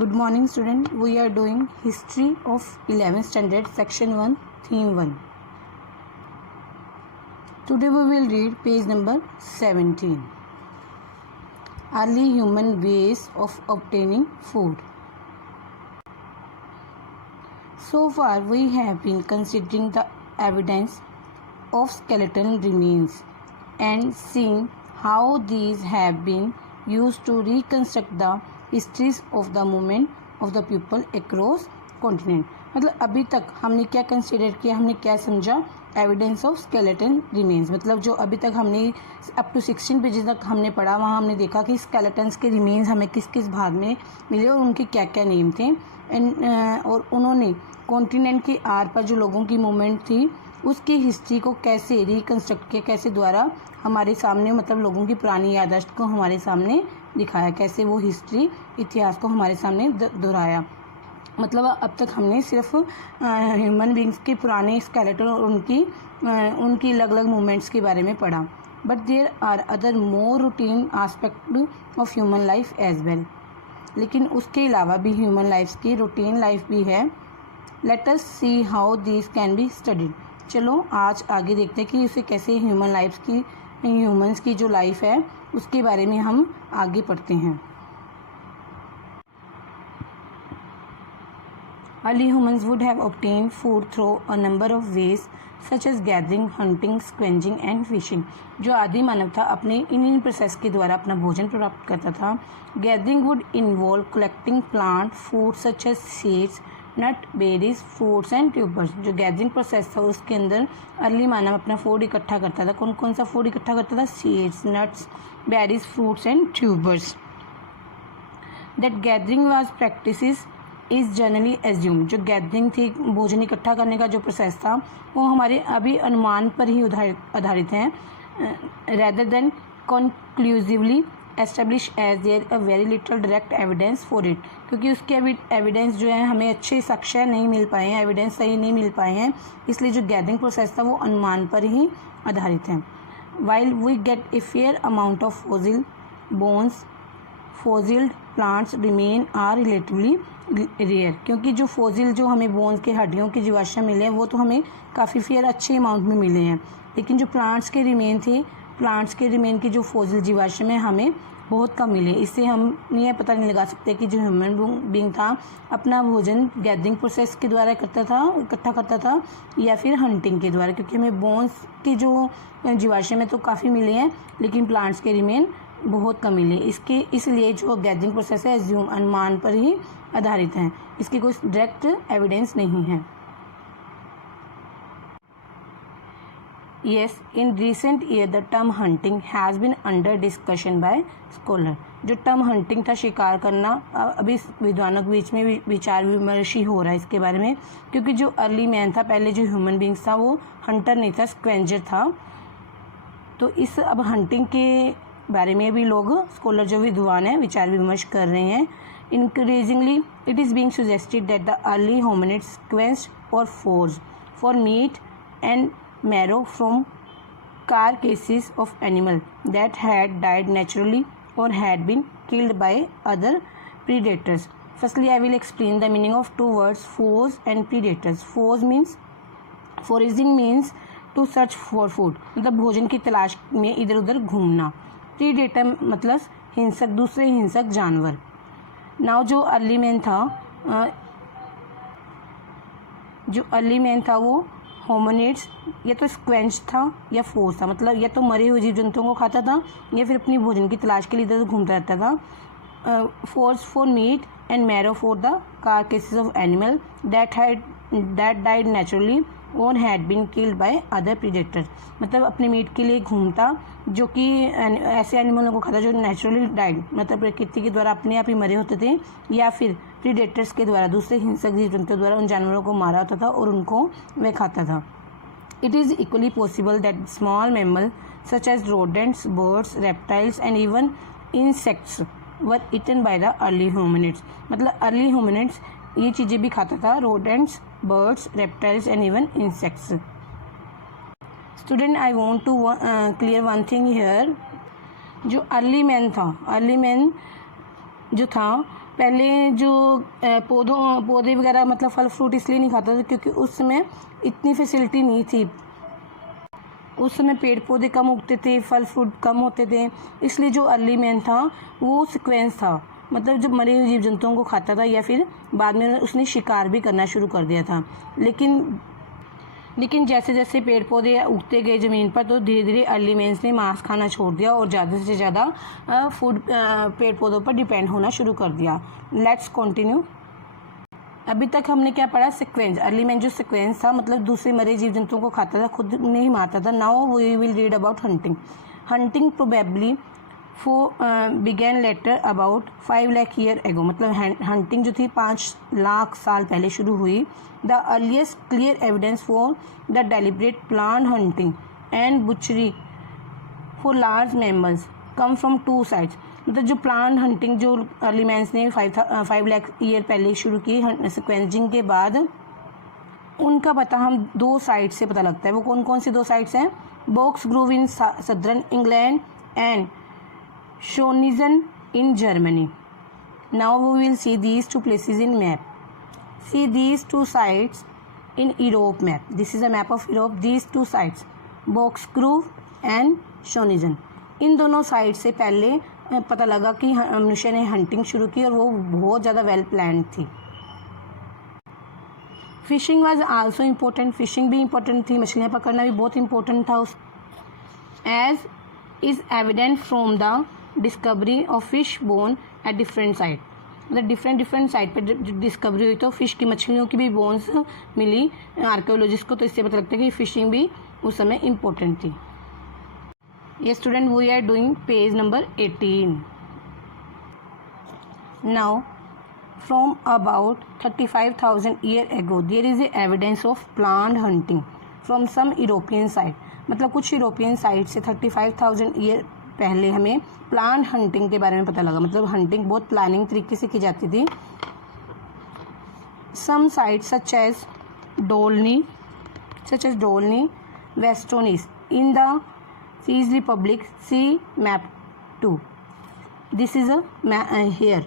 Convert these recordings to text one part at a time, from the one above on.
Good morning student. We are doing history of 11th standard section 1 theme 1. Today we will read page number 17. Early human ways of obtaining food. So far we have been considering the evidence of skeletal remains and seeing how these have been used to reconstruct the histories of the movement of the people across continent. मतलब अभी तक हमने क्या consider किया, हमने क्या समझा, evidence of skeleton remains. मतलब जो अभी तक हमने अप टू 16 पेजेस तक हमने पढ़ा, वहाँ हमने देखा कि स्केलेटन्स के रिमेन्स हमें किस किस भाग में मिले और उनके क्या क्या नेम थे. और उन्होंने कॉन्टिनेंट के आर पर जो लोगों की मूवमेंट थी उसकी हिस्ट्री को कैसे रिकन्स्ट्रक्ट किया, कैसे द्वारा हमारे सामने, मतलब लोगों की पुरानी याददाश्त को हमारे सामने दिखाया, कैसे वो हिस्ट्री इतिहास को हमारे सामने दोहराया. मतलब अब तक हमने सिर्फ ह्यूमन बींग्स के पुराने स्केलेटन और उनकी अलग अलग मूवमेंट्स के बारे में पढ़ा. But there are other more routine aspect of human life as well. लेकिन उसके अलावा भी ह्यूमन लाइफ की रूटीन लाइफ भी है. Let us see how this can be studied. चलो आज आगे देखते हैं कि उसे कैसे ह्यूमंस की जो लाइफ है उसके बारे में हम आगे पढ़ते हैं. Early humans would have obtained food through a number of ways such as gathering, hunting, scavenging and fishing. जो आदि मानव था अपने इन प्रोसेस के द्वारा अपना भोजन प्राप्त करता था. Gathering would involve collecting plant food such as seeds, nut, berries, fruits and tubers. जो गैदरिंग प्रोसेस था उसके अंदर अर्ली मानव अपना फूड इकट्ठा करता था. कौन कौन सा फूड इकट्ठा करता था? Seeds, nuts, berries, fruits and tubers. That gathering was practices is generally assume. जो गैदरिंग थी, भोजन इकट्ठा करने का जो प्रोसेस था, वो हमारे अभी अनुमान पर ही आधारित हैं, rather than conclusively establish as there a very little direct evidence for it. क्योंकि उसके अभी एविडेंस जो है हमें अच्छे साक्ष्य नहीं मिल पाए हैं, एविडेंस सही नहीं मिल पाए हैं, इसलिए जो गैदरिंग प्रोसेस था वो अनुमान पर ही आधारित है. While we get a fair amount of fossil bones, fossiled plants remain are relatively rare. क्योंकि जो फॉसिल, जो हमें बोन्स के हड्डियों के जीवाश्म मिले हैं वो तो हमें काफ़ी फेयर अच्छे अमाउंट में मिले हैं. लेकिन जो प्लांट्स के रिमेन की जो फॉसिल जीवाश्म है हमें बहुत कम मिले. इससे हम ये पता नहीं लगा सकते कि जो ह्यूमन बीइंग था अपना भोजन गैदरिंग प्रोसेस के द्वारा इकट्ठा करता था या फिर हंटिंग के द्वारा. क्योंकि हमें बोन्स की जो जीवाश्म है तो काफ़ी मिले हैं, लेकिन प्लांट्स के रिमेन बहुत कम मिले. इसलिए जो गैदरिंग प्रोसेस है एज्यूम, अनुमान पर ही आधारित हैं, इसकी कोई डायरेक्ट एविडेंस नहीं है. Yes, in recent year the term hunting has been under discussion by scholar. जो टर्म हंटिंग था, शिकार करना, अभी विद्वानों के बीच में विचार विमर्श हो रहा है इसके बारे में. क्योंकि जो अर्ली मैन था, पहले जो ह्यूमन बींग्स था वो हंटर नहीं था, स्क्वेंजर था. तो इस अब हंटिंग के बारे में भी लोग, स्कॉलर जो विद्वान हैं, विचार विमर्श कर रहे हैं. Increasingly, it is being suggested that the early hominids scavenged or foraged for meat and marrow from carcasses of animal that had died naturally or had been killed by other predators. Firstly, I will explain the meaning of two words, forage and predators. Foraging means to search for food, मतलब भोजन की तलाश में इधर उधर घूमना. Predator मतलब हिंसक, दूसरे हिंसक जानवर. नाउ जो अर्ली मैन था वो होमिनिड्स या तो स्क्वेंच था या फोर्स था. मतलब या तो मरे हुए जीव जंतुओं को खाता था या फिर अपनी भोजन की तलाश के लिए इधर घूमता रहता था. Force for meat and marrow for the carcasses of animal that died naturally or had been killed by other predators. मतलब अपने मीट के लिए घूमता, जो कि ऐसे एनिमलों को खाता जो नेचुरली डाइड, मतलब प्रकृति के द्वारा अपने आप ही मरे होते थे, या फिर प्रीडेटर्स के द्वारा, दूसरे हिंसक जीव जंतुओं द्वारा उन जानवरों को मारा होता था और उनको वह खाता था. It is equally possible that small mammal such as rodents, birds, reptiles and even insects were eaten by the early hominids. मतलब अर्ली होमिनिड्स ये चीज़ें भी खाता था, rodents, birds, reptiles and even insects. Student, I want to clear one thing here. जो early man जो था पहले जो पौधे वगैरह मतलब फल फ्रूट इसलिए नहीं खाता था क्योंकि उस समय इतनी फैसिलिटी नहीं थी, उस समय पेड़ पौधे कम उगते थे, फल फ्रूट कम होते थे, इसलिए जो अर्ली मैन था वो सीक्वेंस था, मतलब जब मरे हुए जीव जंतुओं को खाता था या फिर बाद में उसने शिकार भी करना शुरू कर दिया था। लेकिन जैसे जैसे पेड़ पौधे उगते गए ज़मीन पर तो धीरे धीरे अर्ली मैंस ने मांस खाना छोड़ दिया और ज़्यादा से ज़्यादा फूड पेड़ पौधों पर डिपेंड होना शुरू कर दिया। Let's continue. अभी तक हमने क्या पढ़ा? सीक्वेंस। अर्ली मैन जो सीक्वेंस था मतलब दूसरे मरे जीव जंतुओं को खाता था, खुद नहीं मारता था। Now we will read about hunting. Hunting probably began later about 5 lakh year ago, मतलब हंटिंग जो थी 5 लाख साल पहले शुरू हुई। The earliest clear evidence for the deliberate plant hunting and बुचरी for large mammals come from 2 sides. मतलब जो प्लांट हंटिंग जो अर्ली मैंस ने 5 लाख ईयर पहले शुरू की सिक्वेंसिंग के बाद, उनका पता हम 2 साइड से पता लगता है। वो कौन कौन सी 2 साइड्स हैं? Box Grove in southern England and Schonizen in Germany. Now we will see these 2 places in map. See these 2 sites in Europe map. This is a map of Europe. These 2 sites, Box Grove and Schonizen. इन दोनों side से पहले पता लगा कि मनुष्य ने hunting शुरू की और वो बहुत ज़्यादा वेल प्लान्ड थी। Fishing was also important. Fishing भी इम्पोर्टेंट थी, मछलियाँ पकड़ना भी बहुत इम्पोर्टेंट था। As is evident from the discovery of fish bone at different site. मतलब डिफरेंट साइट पर डिस्कवरी हुई तो फिश की, मछलियों की भी बोन्स मिली आर्कियोलॉजिस्ट को, तो इससे पता लगता है कि फिशिंग भी उस समय इम्पोर्टेंट थी। ये student we are doing page number 18। Now from about 35,000 year ago there is evidence of plant hunting from some European site. मतलब कुछ यूरोपियन साइट से 35,000 ईयर पहले हमें प्लांट हंटिंग के बारे में पता लगा। मतलब हंटिंग बहुत प्लानिंग तरीके से की जाती थी। Some site such as Dolni, Vestonice in the Czech Republic, see map 2। This is here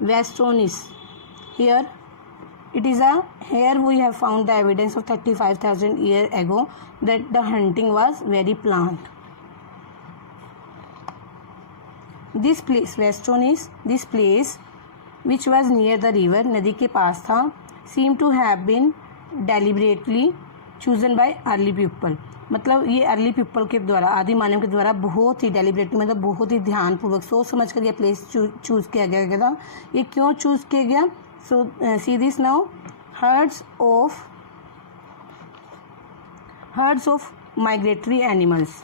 Westonis. Here it is here we have found the evidence of 35,000 year ago that the hunting was very planned. This place Westonis, this place which was near the river, नदी के पास था, seem to have been deliberately chosen by early people. मतलब ये early people के द्वारा, आदि मानव के द्वारा बहुत ही डेलिबरेटली, मतलब बहुत ही ध्यानपूर्वक सोच समझ कर यह प्लेस चूज किया गया था। ये क्यों चूज किया गया? So see this now. herds of migratory animals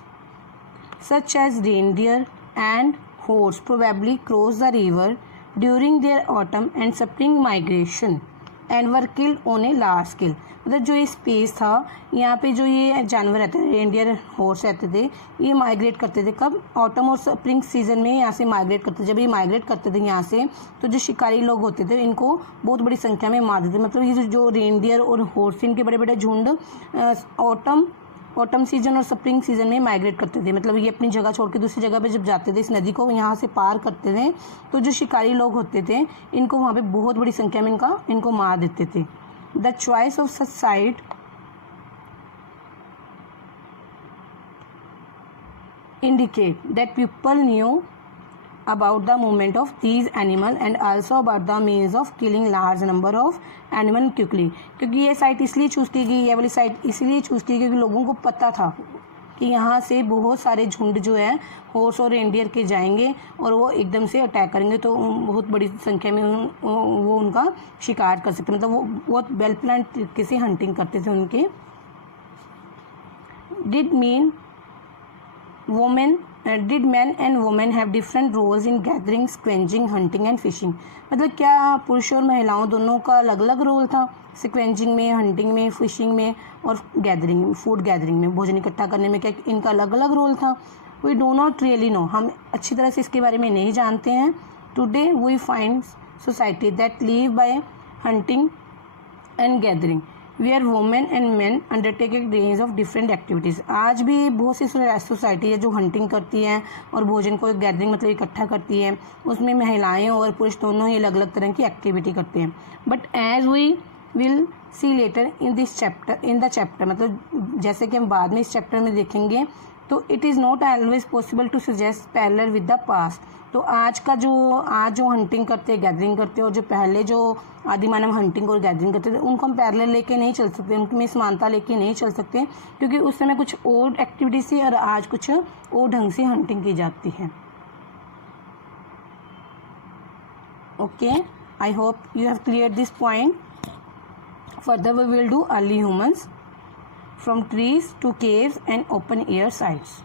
such as reindeer and horse probably crossed the river during their autumn and spring migration and were killed on a large scale. मतलब जो ये space था, यहाँ पे जो ये जानवर रहते थे, रेंडियर हॉर्स रहते थे, ये माइग्रेट करते थे कब? ऑटम और स्प्रिंग सीजन में यहाँ से माइग्रेट करते थे। जब ये माइग्रेट करते थे यहाँ से, तो जो शिकारी लोग होते थे इनको बहुत बड़ी संख्या में मार देते। मतलब ये जो रेंडियर और हॉर्स, इनके बड़े बड़े झुंड ऑटम सीजन और स्प्रिंग सीजन में माइग्रेट करते थे। मतलब ये अपनी जगह छोड़ के दूसरी जगह पे जब जाते थे, इस नदी को यहाँ से पार करते थे, तो जो शिकारी लोग होते थे इनको वहाँ पे बहुत बड़ी संख्या में इनको मार देते थे। The choice of such site indicate that people knew about the movement of these animals and also about the means of killing large number of animal quickly. क्योंकि ये साइट इसलिए चूज़ की गई, ये वाली साइट इसलिए चूज़ की गई क्योंकि लोगों को पता था कि यहाँ से बहुत सारे झुंड जो है हॉर्स और रेंडियर के जाएंगे और वो एकदम से अटैक करेंगे, तो बहुत बड़ी संख्या में वो उनका शिकार कर सकते। मतलब वो बहुत वेल प्लान तरीके से हंटिंग करते थे उनके। Did men and women have different roles in gathering, scavenging, hunting and fishing? मतलब क्या पुरुष और महिलाओं दोनों का अलग अलग रोल था स्क्वेंजिंग में, हंटिंग में, फिशिंग में और गैदरिंग में, फूड गैदरिंग में, भोजन इकट्ठा करने में? क्या इनका अलग अलग रोल था? We do not really know, हम अच्छी तरह से इसके बारे में नहीं जानते हैं। Today we find society that live by hunting and gathering. Where women and men undertake a range of different activities. आज भी बहुत सी सोसाइटी है जो हंटिंग करती है और भोजन को गैदरिंग मतलब इकट्ठा करती है, उसमें महिलाएं और पुरुष दोनों ही अलग अलग तरह की एक्टिविटी करते हैं। But as we will see later in the chapter, मतलब जैसे कि हम बाद में इस चैप्टर में देखेंगे, तो it is not always possible to suggest parallel with the past. तो आज जो हंटिंग करते हैं, गैदरिंग करते हैं, और जो पहले जो आदि मानव हंटिंग और गैदरिंग करते थे, उनको हम पैरेलल लेके नहीं चल सकते, उनमें समानता लेके नहीं चल सकते, क्योंकि उस समय कुछ और एक्टिविटीज थी और आज कुछ और ढंग से हंटिंग की जाती है। Okay, I hope you have clear this point. Further we will do early humans from trees to caves and open air sites.